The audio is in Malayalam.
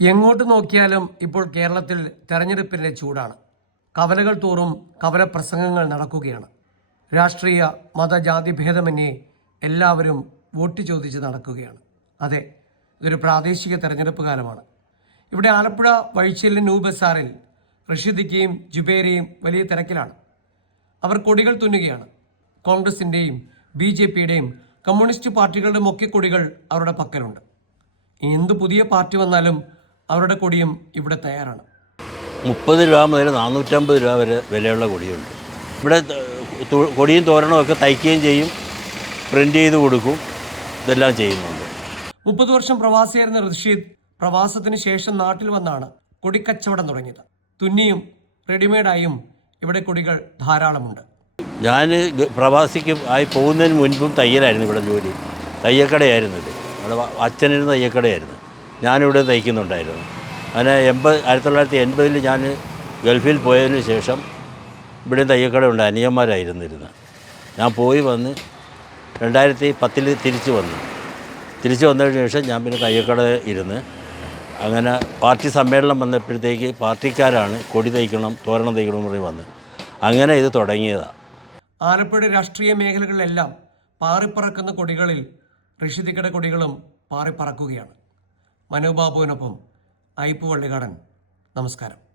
എങ്ങോട്ട് നോക്കിയാലും ഇപ്പോൾ കേരളത്തിൽ തെരഞ്ഞെടുപ്പിന്റെ ചൂടാണ്. കവലകൾ തോറും കവല പ്രസംഗങ്ങൾ നടക്കുകയാണ്. രാഷ്ട്രീയ മതജാതി ഭേദമന്യേ എല്ലാവരും വോട്ട് ചോദിച്ച് നടക്കുകയാണ്. അതെ ഇതൊരു പ്രാദേശിക തെരഞ്ഞെടുപ്പ് കാലമാണ്. ഇവിടെ ആലപ്പുഴ വഴിച്ചെല്ലിൻ ന്യൂ ബസാറിൽ റഷീദിക്കയും ജുബേരയും വലിയ തിരക്കിലാണ്. അവർ കൊടികൾ തുന്നുകയാണ്. കോൺഗ്രസിന്റെയും ബി ജെ പിയുടെയും കമ്മ്യൂണിസ്റ്റ് പാർട്ടികളുടെ ഒക്കെ കൊടികൾ അവരുടെ പക്കലുണ്ട്. എന്ത് പുതിയ പാർട്ടി വന്നാലും അവരുടെ കൊടിയും ഇവിടെ തയ്യാറാണ്. മുപ്പത് രൂപ മുതൽ നാനൂറ്റമ്പത് രൂപ വരെ വിലയുള്ള കൊടിയുണ്ട്. ഇവിടെ കൊടിയും തോരണവും ഒക്കെ തയ്ക്കുകയും ചെയ്യും പ്രിന്റ് ചെയ്ത് കൊടുക്കും ഇതെല്ലാം ചെയ്യുന്നുണ്ട്. മുപ്പത് വർഷം പ്രവാസിയായിരുന്ന റഷീദ് പ്രവാസത്തിന് ശേഷം നാട്ടിൽ വന്നാണ് കൊടിക്കച്ചവടം തുടങ്ങിയത്. തുന്നിയും റെഡിമെയ്ഡായും ഇവിടെ കൊടികൾ ധാരാളമുണ്ട്. ഞാൻ പ്രവാസിക്ക് ആയി പോകുന്നതിന് മുൻപും തയ്യലായിരുന്നു ഇവിടെ ജോലി. തയ്യക്കടയായിരുന്നു ഇത് അവിടെ അച്ഛനിരുന്ന് തയ്യക്കടയായിരുന്നു ഞാനിവിടെ തയ്ക്കുന്നുണ്ടായിരുന്നു അങ്ങനെ എൺപത് ആയിരത്തി തൊള്ളായിരത്തി എൺപതിൽ ഞാൻ ഗൾഫിൽ പോയതിന് ശേഷം ഇവിടെ തയ്യക്കട ഉണ്ട് അനിയന്മാരായിരുന്നിരുന്നത് ഞാൻ പോയി വന്ന് രണ്ടായിരത്തി പത്തിൽ തിരിച്ചു വന്നു. തിരിച്ചു വന്നതിന് ശേഷം ഞാൻ പിന്നെ തയ്യക്കട ഇരുന്ന് അങ്ങനെ പാർട്ടി സമ്മേളനം വന്നപ്പോഴത്തേക്ക് പാർട്ടിക്കാരാണ് കൊടി തയ്ക്കണം തോരണം തയ്ക്കണം എന്ന് പറഞ്ഞ് വന്ന്. അങ്ങനെ ഇത് തുടങ്ങിയതാണ് ആലപ്പുഴ രാഷ്ട്രീയ മേഖലകളിലെല്ലാം പാറിപ്പറക്കുന്ന കൊടികളിൽ ഋഷിതിക്കട കൊടികളും പാറിപ്പറക്കുകയാണ്. മനോബാബുവിനൊപ്പം ഐപ്പ് വള്ളികാടൻ നമസ്കാരം.